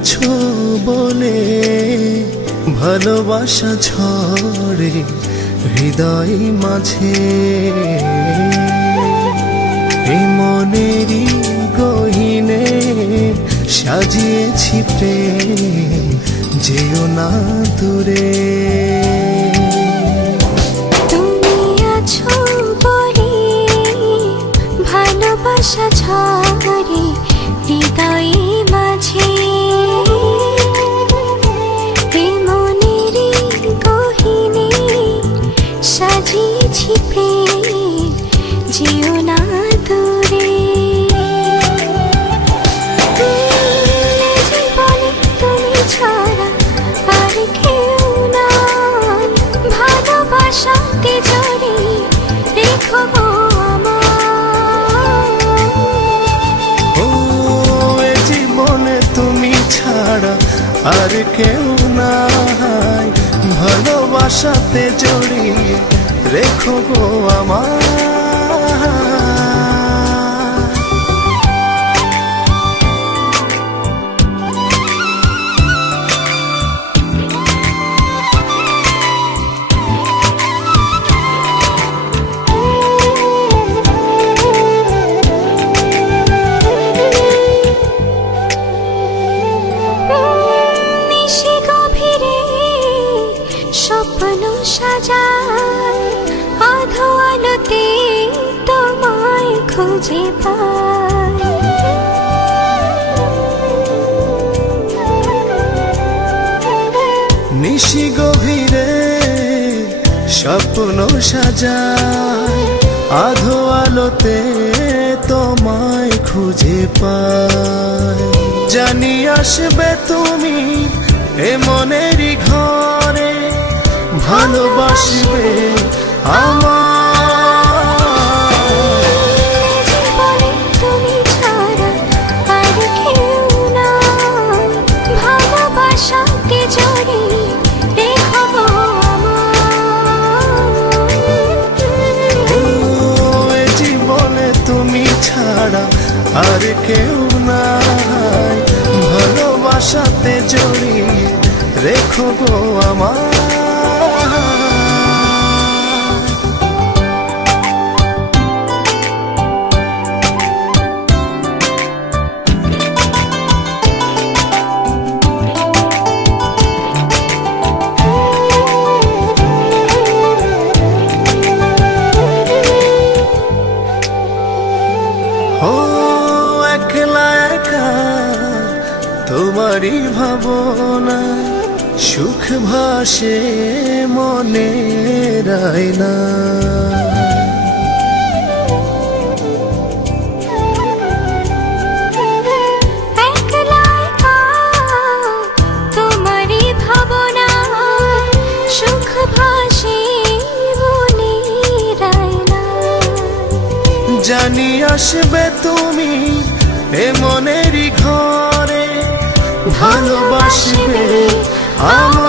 আছো বলে ভালোবাসা ঝরে হৃদয় মাঝে। এই মনেরই গহিনে সাজিয়েছি প্রেম, যেও না দূরে। তুমি আছো বলে ভালোবাসা ঝরে হৃদয় মাঝে। এই মনেরই গহিনে সাজিয়েছি প্রেম, যেও না দূরে। জীবনে তুমি ছাড়া আর কেউ নাই, ভালোবাসাতে জড়িয়ে রেখো গো আমায়। ও এ জীবনে তুমি ছাড়া আর কেউ নাই, ভালোবাসাতে জড়িয়ে রেখো গো আমায়। নিশি গভীরে স্বপ্ন সাজায়, আধো আলোতে তোমায় খুঁজে পাই। নিশি গভীরে স্বপ্ন সাজায়, আধো আলোতে তোমায় খুঁজে পাই। জানি আসবে তুমি এ মনেরই ঘরে, ভালোবাসবে আমায়। জীবনে তুমি ছাড়া আর কেউ নাই, ভালোবাসাতে জড়িয়ে রেখো গো আমায়। ও এ জীবনে তুমি ছাড়া আর কেউ নাই, ভালোবাসাতে জড়িয়ে রেখো গো আমায়। ও একলা একা তোমারই ভাবনা, সুখ ভাসে মনে রায়না। একলা একা তোমারই ভাবনা, সুখ ভাসে মনে রায়না। জানি আসবে তুমি এ মনেরই ঘরে, ভালোবাসবে আমায়।